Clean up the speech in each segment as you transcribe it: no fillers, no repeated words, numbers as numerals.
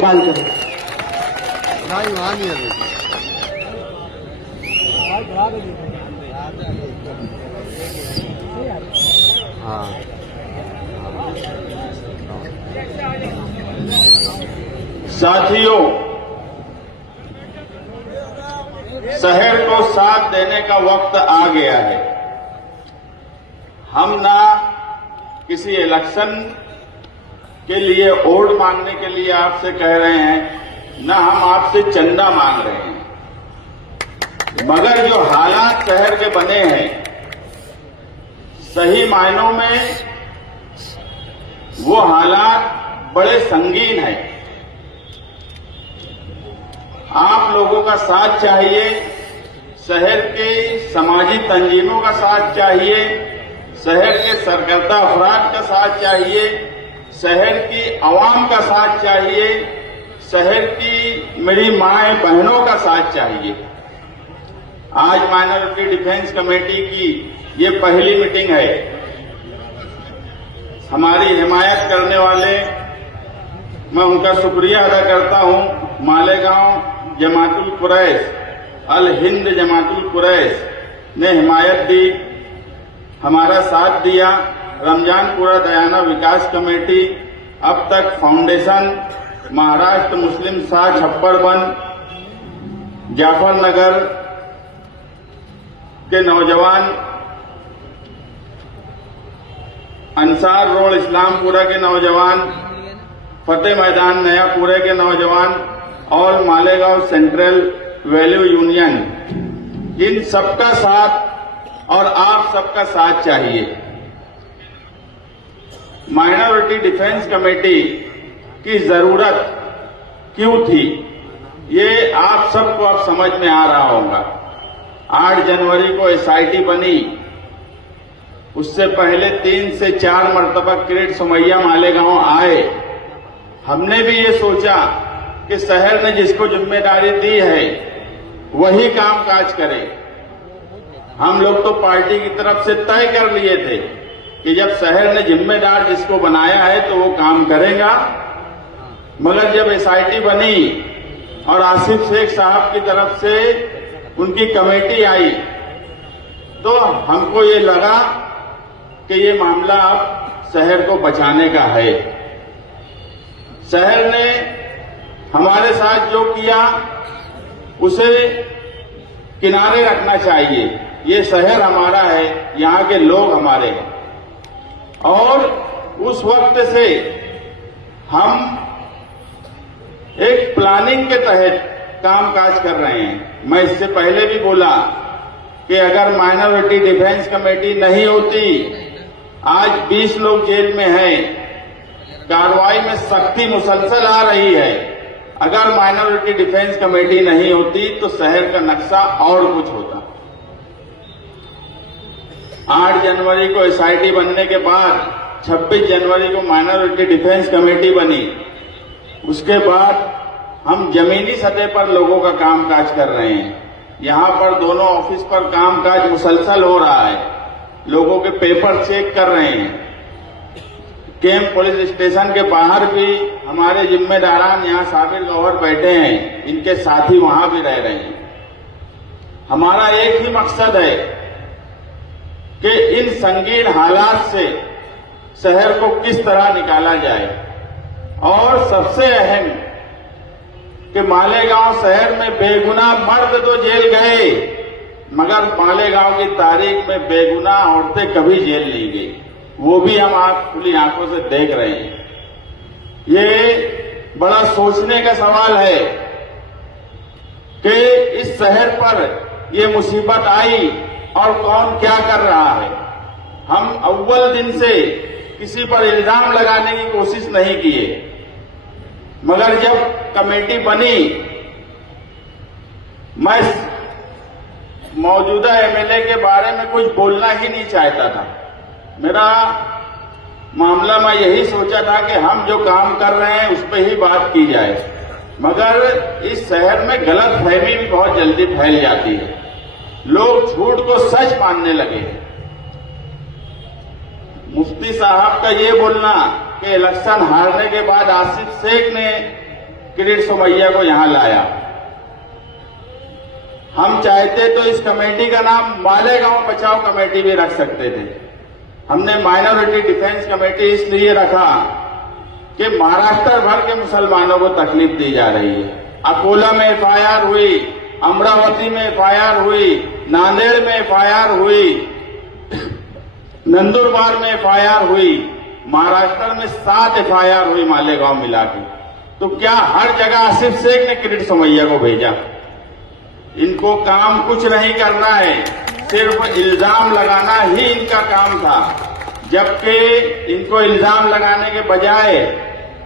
इकबाल करें। साथियों, शहर को साथ देने का वक्त आ गया है। हम ना किसी इलेक्शन के लिए वोट मांगने के लिए आपसे कह रहे हैं, ना हम आपसे चंदा मांग रहे हैं, मगर जो हालात शहर के बने हैं, सही मायनों में वो हालात बड़े संगीन हैं। आप लोगों का साथ चाहिए, शहर के समाजी तंजीमों का साथ चाहिए, शहर के सरकर्ता अफराद का साथ चाहिए, शहर की आवाम का साथ चाहिए, शहर की मेरी माएं बहनों का साथ चाहिए। आज माइनॉरिटी डिफेंस कमेटी की ये पहली मीटिंग है। हमारी हिमायत करने वाले, मैं उनका शुक्रिया अदा करता हूं। मालेगांव जमातुल कुरैश, अल हिंद जमातुल कुरैश ने हिमायत दी, हमारा साथ दिया। रमजानपुरा दयाना विकास कमेटी, अब तक फाउंडेशन, महाराष्ट्र मुस्लिम साथ छप्पड़बंद, जाफरनगर के नौजवान, अंसार रोड इस्लामपुरा के नौजवान, फतेह मैदान नयापुरे के नौजवान और मालेगांव सेंट्रल वैल्यू यूनियन, इन सबका साथ और आप सबका साथ चाहिए। माइनॉरिटी डिफेंस कमेटी की जरूरत क्यों थी, ये आप सबको अब समझ में आ रहा होगा। 8 जनवरी को एसआईटी बनी, उससे पहले 3 से 4 मरतबा किरीट सुमैया मालेगांव आए। हमने भी ये सोचा कि शहर ने जिसको जिम्मेदारी दी है वही काम काज करे। हम लोग तो पार्टी की तरफ से तय कर लिए थे कि जब शहर ने जिम्मेदार जिसको बनाया है तो वो काम करेगा। मगर जब एसआईटी बनी और आसिफ शेख साहब की तरफ से उनकी कमेटी आई, तो हमको ये लगा कि ये मामला अब शहर को बचाने का है। शहर ने हमारे साथ जो किया उसे किनारे रखना चाहिए। ये शहर हमारा है, यहाँ के लोग हमारे हैं, और उस वक्त से हम एक प्लानिंग के तहत कामकाज कर रहे हैं। मैं इससे पहले भी बोला कि अगर माइनॉरिटी डिफेंस कमेटी नहीं होती, आज 20 लोग जेल में हैं, कार्रवाई में सख्ती मुसलसल आ रही है। अगर माइनॉरिटी डिफेंस कमेटी नहीं होती तो शहर का नक्शा और कुछ होता। 8 जनवरी को एसआईटी बनने के बाद 26 जनवरी को माइनॉरिटी डिफेंस कमेटी बनी। उसके बाद हम जमीनी सतह पर लोगों का कामकाज कर रहे हैं। यहां पर दोनों ऑफिस पर कामकाज मुसलसल हो रहा है, लोगों के पेपर चेक कर रहे हैं। कैंप पुलिस स्टेशन के बाहर भी हमारे जिम्मेदारान यहाँ साबिर गौहर बैठे हैं, इनके साथी वहां भी रह रहे हैं। हमारा एक ही मकसद है कि इन संगीन हालात से शहर को किस तरह निकाला जाए, और सबसे अहम कि मालेगांव शहर में बेगुनाह मर्द तो जेल गए, मगर मालेगांव की तारीख में बेगुनाह औरतें कभी जेल नहीं गई। वो भी हम आप खुली आंखों से देख रहे हैं। ये बड़ा सोचने का सवाल है कि इस शहर पर ये मुसीबत आई और कौन क्या कर रहा है। हम अव्वल दिन से किसी पर इल्जाम लगाने की कोशिश नहीं किए, मगर जब कमेटी बनी, मैं मौजूदा एमएलए के बारे में कुछ बोलना ही नहीं चाहता था। मेरा मामला मैं यही सोचा था कि हम जो काम कर रहे हैं उस पर ही बात की जाए, मगर इस शहर में गलतफहमी भी बहुत जल्दी फैल जाती है। लोग झूठ को सच मानने लगे। मुफ्ती साहब का ये बोलना कि इलेक्शन हारने के बाद आसिफ शेख ने किरीट सोमैया को यहां लाया। हम चाहते तो इस कमेटी का नाम मालेगांव बचाओ कमेटी भी रख सकते थे। हमने माइनॉरिटी डिफेंस कमेटी इसलिए रखा कि महाराष्ट्र भर के मुसलमानों को तकलीफ दी जा रही है। अकोला में एफआईआर हुई, अमरावती में एफआईआर हुई, नांदेड़ में एफआईआर हुई, नंदुरबार में एफआईआर हुई, महाराष्ट्र में 7 एफआईआर हुई मालेगांव मिला के। तो क्या हर जगह आसिफ शेख ने किरीट सोमैया को भेजा? इनको काम कुछ नहीं करना है, सिर्फ इल्जाम लगाना ही इनका काम था, जबकि इनको इल्जाम लगाने के बजाय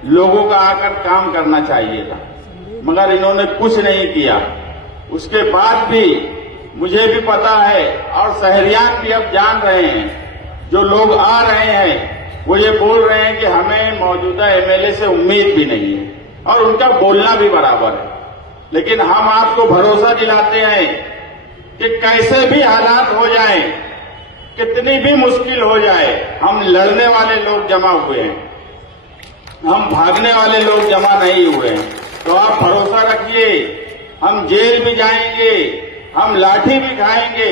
लोगों का आकर काम करना चाहिए था, मगर इन्होंने कुछ नहीं किया। उसके बाद भी मुझे भी पता है और शहरियान भी अब जान रहे हैं, जो लोग आ रहे हैं वो ये बोल रहे हैं कि हमें मौजूदा एमएलए से उम्मीद भी नहीं है, और उनका बोलना भी बराबर है। लेकिन हम आपको भरोसा दिलाते हैं कि कैसे भी हालात हो जाए, कितनी भी मुश्किल हो जाए, हम लड़ने वाले लोग जमा हुए हैं, हम भागने वाले लोग जमा नहीं हुए हैं। तो आप भरोसा रखिए, हम जेल भी जाएंगे, हम लाठी भी खाएंगे,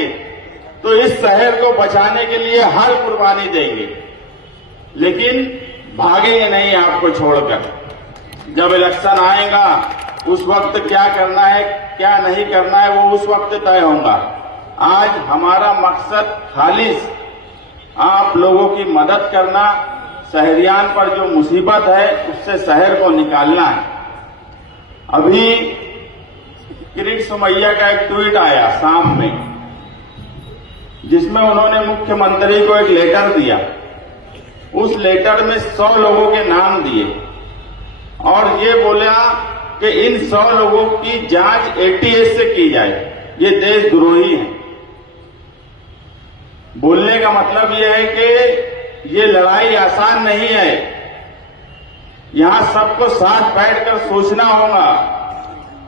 तो इस शहर को बचाने के लिए हर कुर्बानी देंगे, लेकिन भागेंगे नहीं आपको छोड़कर। जब इलेक्शन आएगा उस वक्त क्या करना है क्या नहीं करना है वो उस वक्त तय होगा। आज हमारा मकसद खालिस आप लोगों की मदद करना, शहरियान पर जो मुसीबत है उससे शहर को निकालना है। अभी किरीट सोमैया का एक ट्वीट आया शाम में, जिसमें उन्होंने मुख्यमंत्री को एक लेटर दिया। उस लेटर में 100 लोगों के नाम दिए और ये बोला कि इन 100 लोगों की जांच एटीएस से की जाए, ये देशद्रोही हैं। बोलने का मतलब ये है कि ये लड़ाई आसान नहीं है, यहां सबको साथ बैठकर सोचना होगा।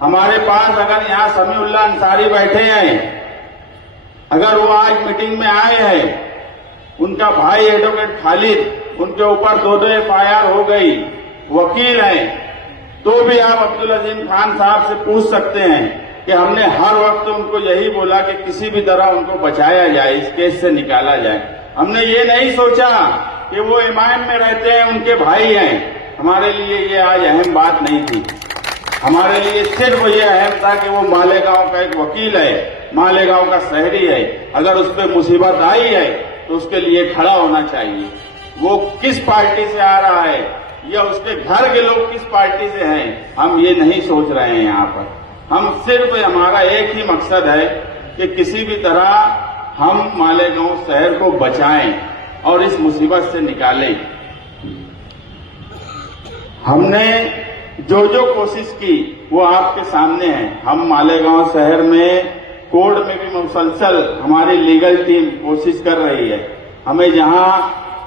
हमारे पास अगर यहां समीउल्लाह अंसारी बैठे हैं, अगर वो आज मीटिंग में आए हैं, उनका भाई एडवोकेट खालिद, उनके ऊपर 2 एफआईआर हो गई, वकील हैं, तो भी आप अब्दुल अजीम खान साहब से पूछ सकते हैं कि हमने हर वक्त उनको यही बोला कि किसी भी तरह उनको बचाया जाए, इस केस से निकाला जाए। हमने ये नहीं सोचा कि वो इमाम में रहते हैं, उनके भाई हैं। हमारे लिए ये आज अहम बात नहीं थी। हमारे लिए सिर्फ ये अहम था कि वो मालेगांव का एक वकील है, मालेगांव का शहरी है, अगर उस पर मुसीबत आई है तो उसके लिए खड़ा होना चाहिए। वो किस पार्टी से आ रहा है या उसके घर के लोग किस पार्टी से हैं, हम ये नहीं सोच रहे हैं यहाँ पर। हम सिर्फ, हमारा एक ही मकसद है कि किसी भी तरह हम मालेगांव शहर को बचाएं और इस मुसीबत से निकालें। हमने जो जो कोशिश की वो आपके सामने है। हम मालेगांव शहर में कोर्ट में भी मुसलसल हमारी लीगल टीम कोशिश कर रही है। हमें जहां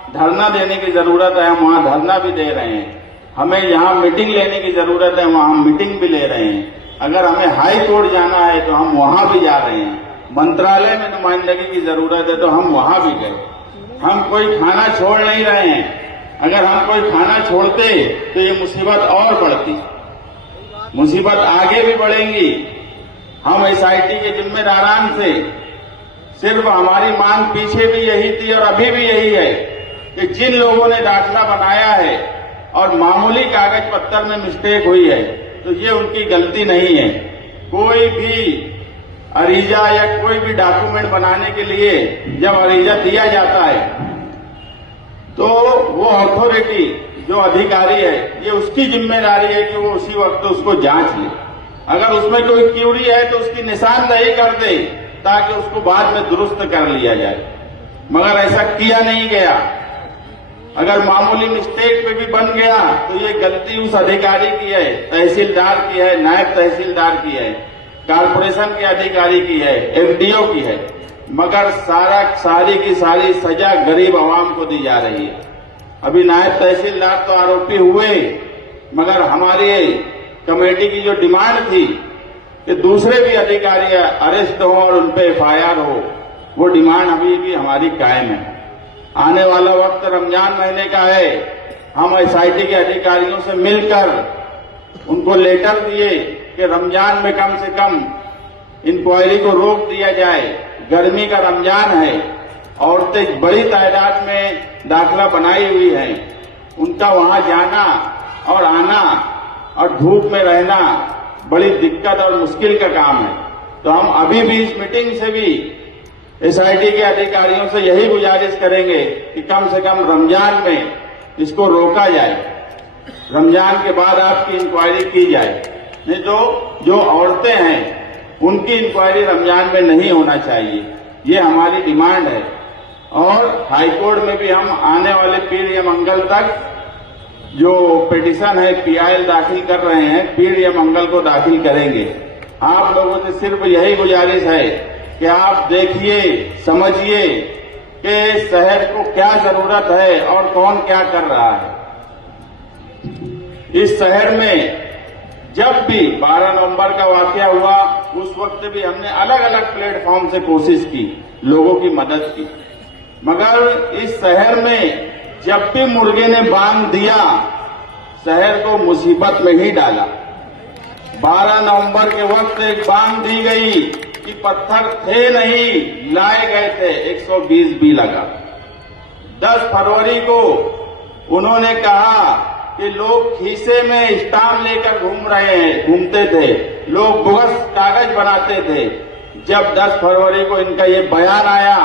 धरना देने की जरूरत है हम वहां धरना भी दे रहे हैं, हमें जहां मीटिंग लेने की जरूरत है वहां हम मीटिंग भी ले रहे हैं। अगर हमें हाई कोर्ट जाना है तो हम वहां भी जा रहे हैं, मंत्रालय में नुमाइंदगी की जरूरत है तो हम वहां भी गए। हम कोई खाना छोड़ नहीं रहे हैं। अगर हम कोई खाना छोड़ते तो ये मुसीबत और बढ़ती, मुसीबत आगे भी बढ़ेंगी। हम एसआईटी के जिम्मेदारान से सिर्फ हमारी मांग पीछे भी यही थी और अभी भी यही है कि जिन लोगों ने दाखिला बनाया है और मामूली कागज पत्तर में मिस्टेक हुई है तो ये उनकी गलती नहीं है। कोई भी अरीजा या कोई भी डॉक्यूमेंट बनाने के लिए जब अरीजा दिया जाता है तो वो अथॉरिटी जो अधिकारी है ये उसकी जिम्मेदारी है कि वो उसी वक्त उसको जांच ले। अगर उसमें कोई क्यूरी है तो उसकी निशानदेही कर दे ताकि उसको बाद में दुरुस्त कर लिया जाए, मगर ऐसा किया नहीं गया। अगर मामूली मिस्टेक पे भी बन गया तो ये गलती उस अधिकारी की है, तहसीलदार की है, नायब तहसीलदार की है, कारपोरेशन के अधिकारी की है, एफडीओ की है, मगर सारी की सारी सजा गरीब आवाम को दी जा रही है। अभी नायब तहसीलदार तो आरोपी हुए, मगर हमारी कमेटी की जो डिमांड थी कि दूसरे भी अधिकारी अरेस्ट हो और उन पे एफआईआर हो, वो डिमांड अभी भी हमारी कायम है। आने वाला वक्त रमजान महीने का है, हम एसआईटी के अधिकारियों से मिलकर उनको लेटर दिए कि रमजान में कम से कम इंक्वायरी को रोक दिया जाए। गर्मी का रमजान है, औरतें बड़ी तादाद में दाखिला बनाई हुई हैं, उनका वहां जाना और आना और धूप में रहना बड़ी दिक्कत और मुश्किल का काम है। तो हम अभी भी इस मीटिंग से भी एसआईटी के अधिकारियों से यही गुजारिश करेंगे कि कम से कम रमजान में इसको रोका जाए, रमजान के बाद आपकी इंक्वायरी की जाए। नहीं तो जो औरतें हैं उनकी इंक्वायरी रमजान में नहीं होना चाहिए, ये हमारी डिमांड है। और हाईकोर्ट में भी हम आने वाले पीर या मंगल तक जो पिटीशन है पीआईएल दाखिल कर रहे हैं, पीर या मंगल को दाखिल करेंगे। आप लोगों से सिर्फ यही गुजारिश है कि आप देखिए, समझिए कि शहर को क्या जरूरत है और कौन क्या कर रहा है। इस शहर में जब भी 12 नवंबर का वाकया हुआ उस वक्त भी हमने अलग अलग प्लेटफॉर्म से कोशिश की, लोगों की मदद की, मगर इस शहर में जब भी मुर्गे ने बांध दिया शहर को मुसीबत में ही डाला। 12 नवंबर के वक्त एक बांध दी गई कि पत्थर थे नहीं, लाए गए थे, 120 भी लगा। 10 फरवरी को उन्होंने कहा कि लोग खीसे में स्टाम्प लेकर घूमते थे, लोग बोगस कागज बनाते थे। जब 10 फरवरी को इनका ये बयान आया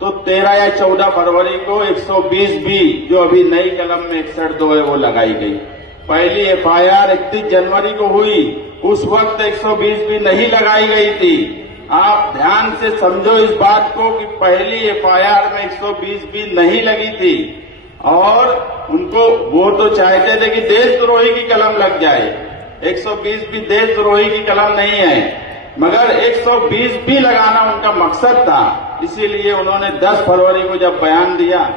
तो 13 या 14 फरवरी को 120 भी जो अभी नई कलम में 61(2) है वो लगाई गई। पहली एफआईआर 31 जनवरी को हुई, उस वक्त 120 भी नहीं लगाई गई थी। आप ध्यान से समझो इस बात को कि पहली एफआईआर में 120 भी नहीं लगी थी और उनको वो तो चाहते थे कि देशद्रोही की कलम लग जाए। 120 भी देशद्रोही की कलम नहीं है, मगर 120 भी लगाना उनका मकसद था। इसीलिए उन्होंने 10 फरवरी को जब बयान दिया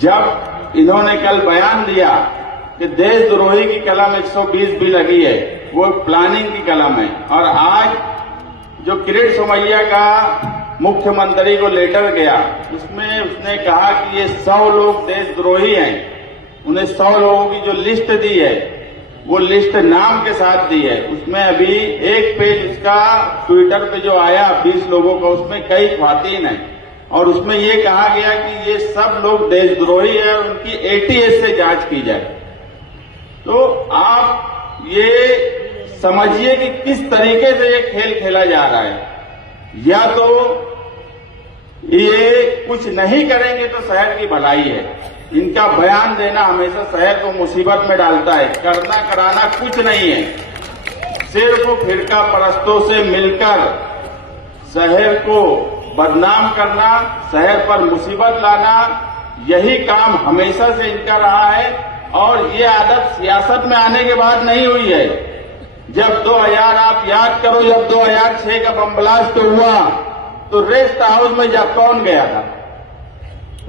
जब इन्होंने कल बयान दिया कि देशद्रोही की कलम 120 भी लगी है, वो प्लानिंग की कलम है। और आज जो किरीट सोमैया का मुख्यमंत्री को लेटर गया उसमें उसने कहा कि ये 100 लोग देशद्रोही हैं। उन्हें 100 लोगों की जो लिस्ट दी है वो लिस्ट नाम के साथ दी है। उसमें अभी एक पेज उसका ट्विटर पे जो आया 20 लोगों का, उसमें कई ख्वातीन हैं और उसमें ये कहा गया कि ये सब लोग देशद्रोही है और उनकी एटीएस से जांच की जाए। तो आप ये समझिए कि किस तरीके से ये खेल खेला जा रहा है। या तो ये कुछ नहीं करेंगे तो शहर की भलाई है, इनका बयान देना हमेशा शहर को मुसीबत में डालता है। करना कराना कुछ नहीं है, सिर्फ फिरका परस्तों से मिलकर शहर को बदनाम करना, शहर पर मुसीबत लाना, यही काम हमेशा से इनका रहा है। और ये आदत सियासत में आने के बाद नहीं हुई है। जब 2000 आप याद करो, जब 2006 का बम ब्लास्ट हुआ तो रेस्ट हाउस में जब कौन गया था?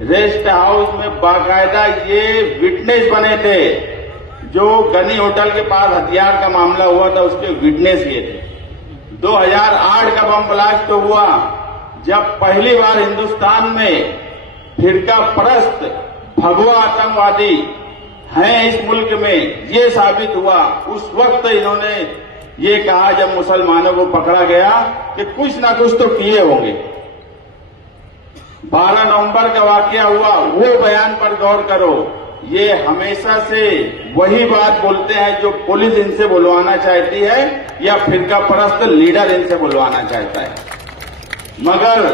रेस्ट हाउस में बाकायदा ये विटनेस बने थे, जो गनी होटल के पास हथियार का मामला हुआ था उसके विटनेस ये थे। 2008 का बम ब्लास्ट हुआ जब पहली बार हिंदुस्तान में फिरका परस्त भगवा आतंकवादी हैं इस मुल्क में, ये साबित हुआ। उस वक्त इन्होंने ये कहा जब मुसलमानों को पकड़ा गया कि कुछ ना कुछ तो किए होंगे। 12 नवंबर का वाकया हुआ, वो बयान पर गौर करो। ये हमेशा से वही बात बोलते हैं जो पुलिस इनसे बुलवाना चाहती है या फिरका परस्त लीडर इनसे बुलवाना चाहता है। मगर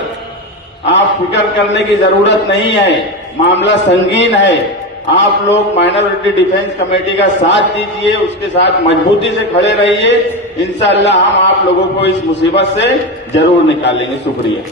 आप फिक्र करने की जरूरत नहीं है, मामला संगीन है। आप लोग माइनॉरिटी डिफेंस कमेटी का साथ दीजिए, उसके साथ मजबूती से खड़े रहिए। इंशाअल्लाह हम आप लोगों को इस मुसीबत से जरूर निकालेंगे। शुक्रिया।